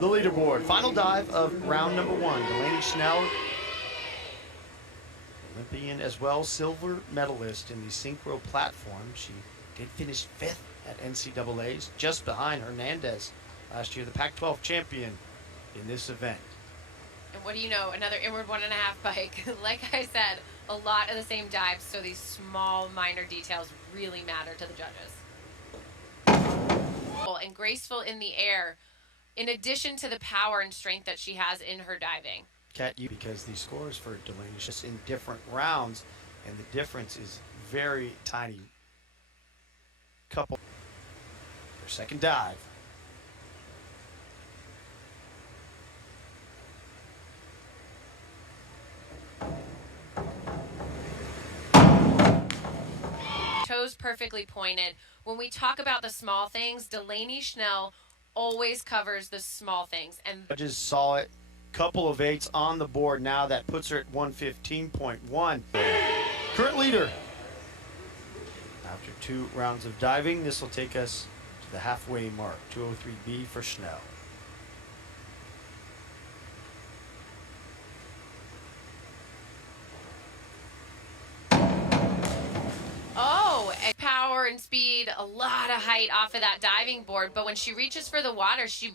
The leaderboard, final dive of round number 1. Delaney Schnell, Olympian as well, silver medalist in the synchro platform. She did finish 5th at NCAA's, just behind Hernandez last year, the Pac-12 champion in this event. And what do you know, another inward 1.5 bike. Like I said, a lot of the same dives, so these small minor details really matter to the judges. And graceful in the air, in addition to the power and strength that she has in her diving. Because the scores for Delaney just in different rounds, and the difference is very tiny. Their second dive. Toes perfectly pointed. When we talk about the small things, Delaney Schnell always covers the small things. And Judges saw it. Couple of 8s on the board now. That puts her at 115.1. Current leader. After 2 rounds of diving, this will take us to the halfway mark. 203B for Schnell. Power and speed, a lot of height off of that diving board, but when she reaches for the water, she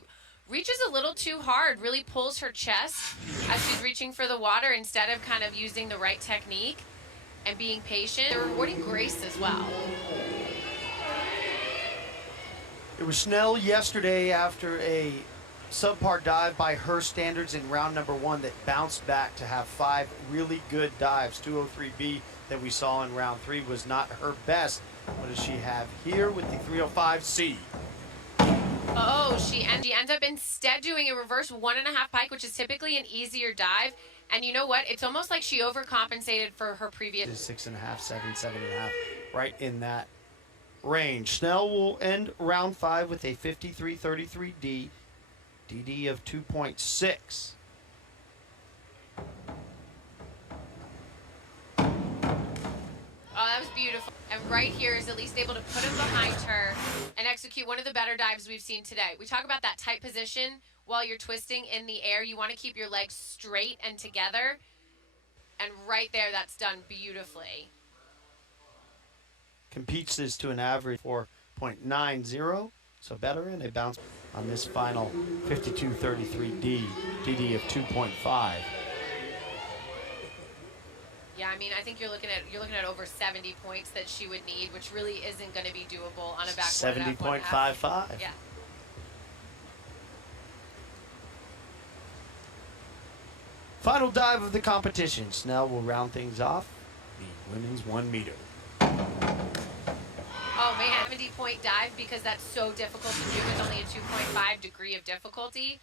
reaches a little too hard, really pulls her chest as she's reaching for the water instead of kind of using the right technique and being patient. They're rewarding grace as well. It was Schnell yesterday after a subpar dive by her standards in round number 1 that bounced back to have 5 really good dives. 203B that we saw in round 3 was not her best. What does she have here with the 305C? Oh, she ends up instead doing a reverse 1.5 pike, which is typically an easier dive. And you know what? It's almost like she overcompensated for her previous 6.5, 7, 7.5, right in that range. Schnell will end round 5 with a 53.33D, DD of 2.6. Oh, that was beautiful. And right here is at least able to put him behind her and execute one of the better dives we've seen today. We talk about that tight position while you're twisting in the air. You want to keep your legs straight and together. And right there, that's done beautifully. Competes this to an average 4.90, so better, and a bounce on this final 52.33D, DD of 2.5. Yeah, I mean, I think you're looking at over 70 points that she would need, which really isn't going to be doable on a backboard. 70.55. Yeah. Final dive of the competition. Schnell will round things off. The women's 1 meter. Oh man, 70-point dive because that's so difficult to do with only a 2.5 degree of difficulty.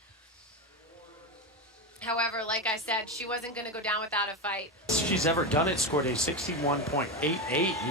However, like I said, she wasn't going to go down without a fight. She's ever done it, scored a 61.88.